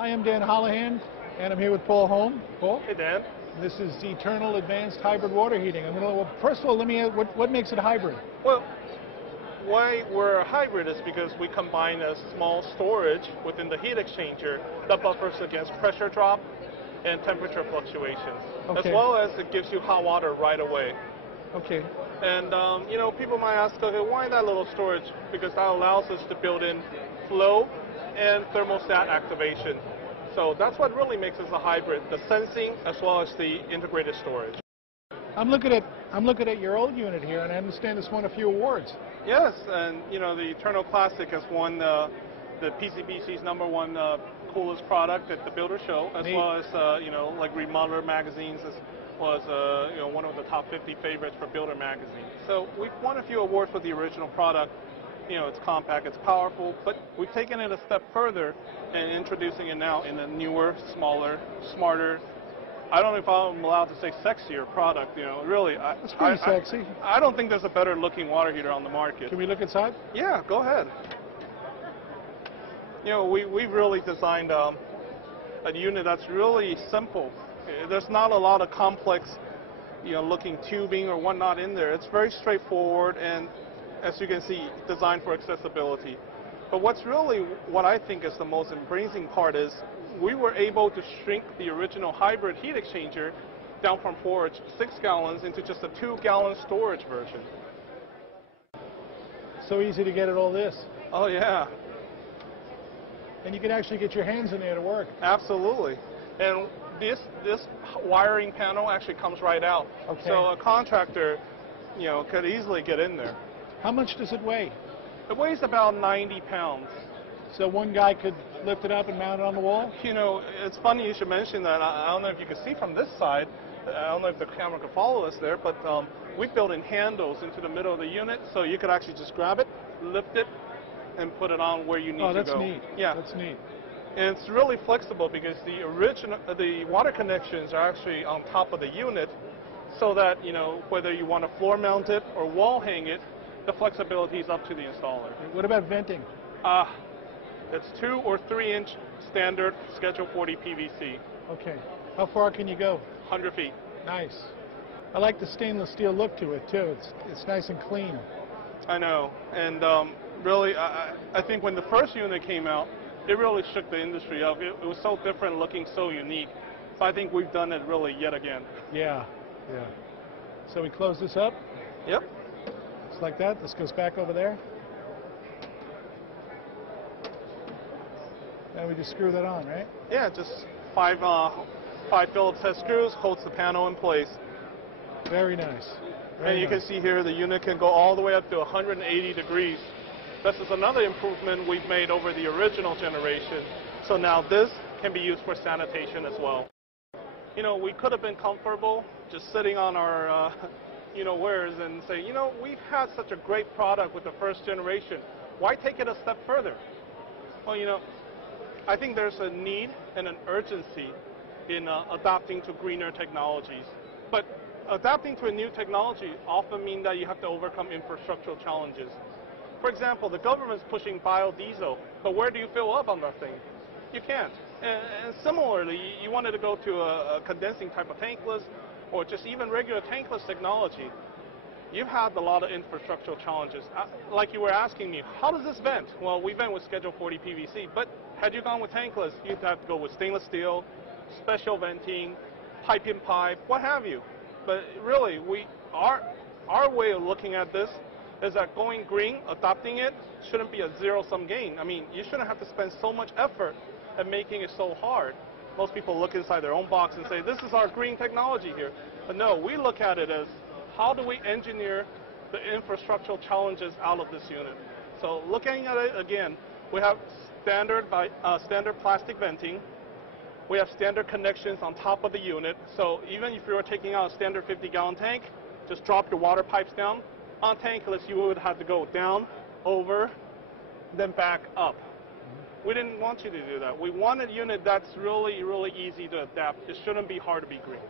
Hi, I'm Dan Holohan, and I'm here with Paul Holm. Paul? Hey, Dan. This is Eternal Advanced Hybrid Water Heating. First of all, let me ask, what makes it hybrid? Well, why we're a hybrid is because we combine a small storage within the heat exchanger that buffers against pressure drop and temperature fluctuations, as well as it gives you hot water right away. Okay. And, you know, people might ask, okay, why that little storage? Because that allows us to build in flow and thermostat activation. So that's what really makes us a hybrid, the sensing as well as the integrated storage. I'm looking at your old unit here, and I understand it's won a few awards. Yes, and you know, the Eternal Classic has won the PCBC's #1 coolest product at the Builder Show, as well as you know, like Remodeler magazines was you know, one of the top 50 favorites for Builder magazine. So we've won a few awards for the original product. You know, it's compact, it's powerful, but we've taken it a step further and introducing it now in a newer, smaller, smarter, I don't know if I'm allowed to say sexier product, you know, really. It's pretty sexy. I don't think there's a better looking water heater on the market. Can we look inside? Yeah, go ahead. You know, we've really designed a unit that's really simple. There's not a lot of complex, you know, looking tubing or whatnot in there. It's very straightforward and, as you can see, designed for accessibility. But what I think is the most embracing part is we were able to shrink the original hybrid heat exchanger down from 6 gallons into just a 2-gallon storage version. So easy to get at all this. Oh yeah. And you can actually get your hands in there to work. Absolutely. And this wiring panel actually comes right out. Okay. So a contractor, you know, could easily get in there. How much does it weigh? It weighs about 90 pounds. So one guy could lift it up and mount it on the wall? You know, it's funny you should mention that. I don't know if you can see from this side. I don't know if the camera can follow us there, but we built in handles into the middle of the unit, so you could actually just grab it, lift it, and put it on where you need to go. Oh, that's neat. Yeah. That's neat. And it's really flexible because the water connections are actually on top of the unit, so that, you know, whether you want to floor mount it or wall hang it, the flexibility is up to the installer. What about venting? It's 2 or 3 inch standard Schedule 40 PVC. Okay. How far can you go? 100 feet. Nice. I like the stainless steel look to it too. It's nice and clean. I know. And really, I think when the first unit came out, it really shook the industry up. It was so different looking, so unique. So I think we've done it really yet again. Yeah. Yeah. So we close this up? Yep. Just like that. This goes back over there. And we just screw that on, right? Yeah, just 5 Phillips head screws holds the panel in place. Very nice. And you can see here the unit can go all the way up to 180 degrees. This is another improvement we've made over the original generation. So now this can be used for sanitation as well. You know, we could have been comfortable just sitting on our you know, wares and say, you know, we've had such a great product with the first generation. Why take it a step further? Well, you know, I think there's a need and an urgency in adapting to greener technologies. But adapting to a new technology often means that you have to overcome infrastructural challenges. For example, the government's pushing biodiesel, but where do you fill up on that thing? You can't. And similarly, you wanted to go to a condensing type of tankless or just even regular tankless technology. You've had a lot of infrastructural challenges. Like you were asking me, how does this vent? Well, we vent with Schedule 40 PVC, but had you gone with tankless, you'd have to go with stainless steel, special venting, pipe-in pipe, what have you. But really, our way of looking at this is that going green, adopting it, shouldn't be a zero-sum game. I mean, you shouldn't have to spend so much effort at making it so hard. Most people look inside their own box and say, this is our green technology here. But no, we look at it as, how do we engineer the infrastructural challenges out of this unit? So looking at it again, we have standard plastic venting. We have standard connections on top of the unit. So even if you were taking out a standard 50-gallon tank, just drop your water pipes down. On tankless, you would have to go down, over, then back up. We didn't want you to do that. We wanted a unit that's really, really easy to adapt. It shouldn't be hard to be green.